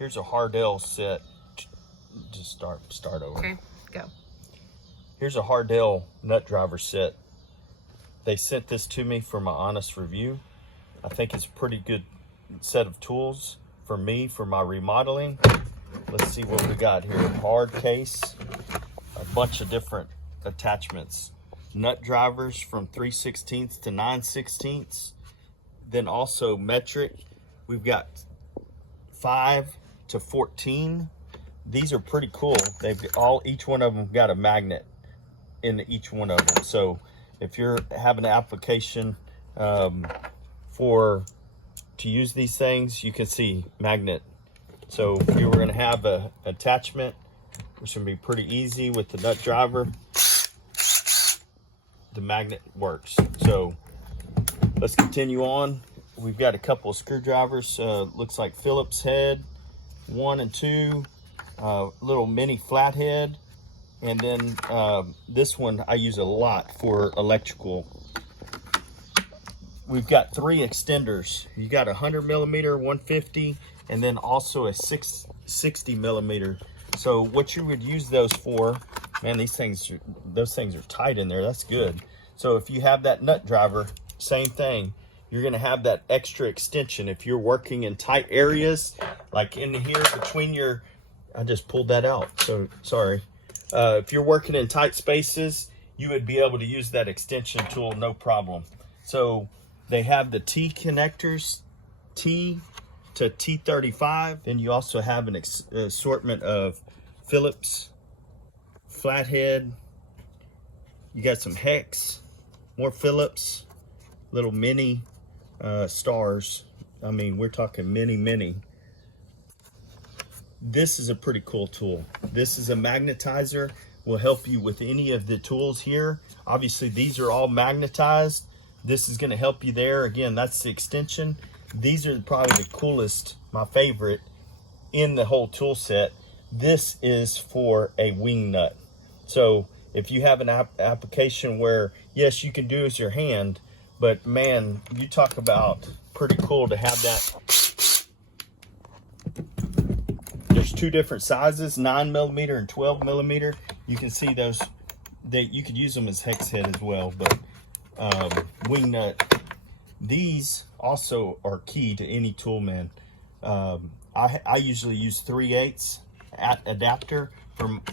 Here's a Hardell set. Just start over. Okay, go. Here's a Hardell nut driver set. They sent this to me for my honest review. I think it's a pretty good set of tools for me, for my remodeling. Let's see what we got here. Hard case, a bunch of different attachments. Nut drivers from 3/16 to 9/16. Then also metric. We've got 5 to 14. These are pretty cool. Each one of them got a magnet in each one of them. So if you're having an application to use these things, you can see magnet. So if you were going to have a attachment, which would be pretty easy with the nut driver, the magnet works. So let's continue on. We've got a couple of screwdrivers. Looks like Phillips head 1 and 2, little mini flathead, and then this one I use a lot for electrical. We've got 3 extenders. You got a 100 millimeter, 150, and then also a 660 millimeter. So what you would use those for, man, those things are tight in there. That's good. So if you have that nut driver, same thing. You're gonna have that extra extension. If you're working in tight areas, like in here between your, I just pulled that out, so sorry. If you're working in tight spaces, you would be able to use that extension tool, no problem. So they have the T connectors, T to T35. Then you also have an assortment of Phillips, flathead. You got some hex, more Phillips, little mini stars. I mean, we're talking mini. This is a pretty cool tool. This is a magnetizer. Will help you with any of the tools here. Obviously, these are all magnetized. This is going to help you there. Again, that's the extension. These are probably the coolest, my favorite in the whole tool set. This is for a wing nut. So if you have an application where, yes, you can do as your hand, but man, you talk about pretty cool to have that. There's 2 different sizes, 9 millimeter and 12 millimeter. You can see those, you could use them as hex head as well, but wing nut. These also are key to any tool, man. I usually use 3/8 adapter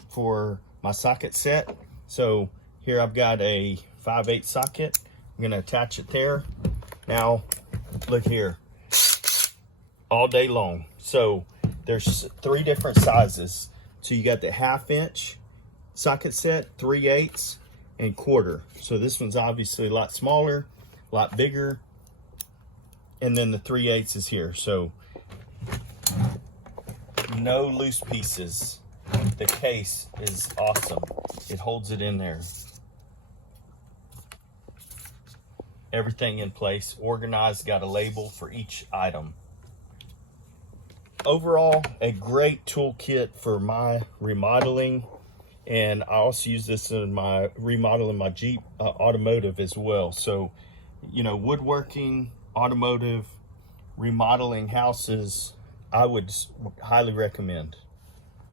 for my socket set. So here I've got a 5/8 socket. I'm gonna attach it there. Now, look here, all day long. So there's 3 different sizes. So you got the 1/2 inch socket set, 3/8, and 1/4. So this one's obviously a lot smaller, a lot bigger. And then the 3/8 is here. So no loose pieces. The case is awesome. It holds it in there. Everything in place, organized, got a label for each item. Overall, a great toolkit for my remodeling. And I also use this in my remodeling my Jeep automotive as well. So, you know, woodworking, automotive, remodeling houses, I would highly recommend.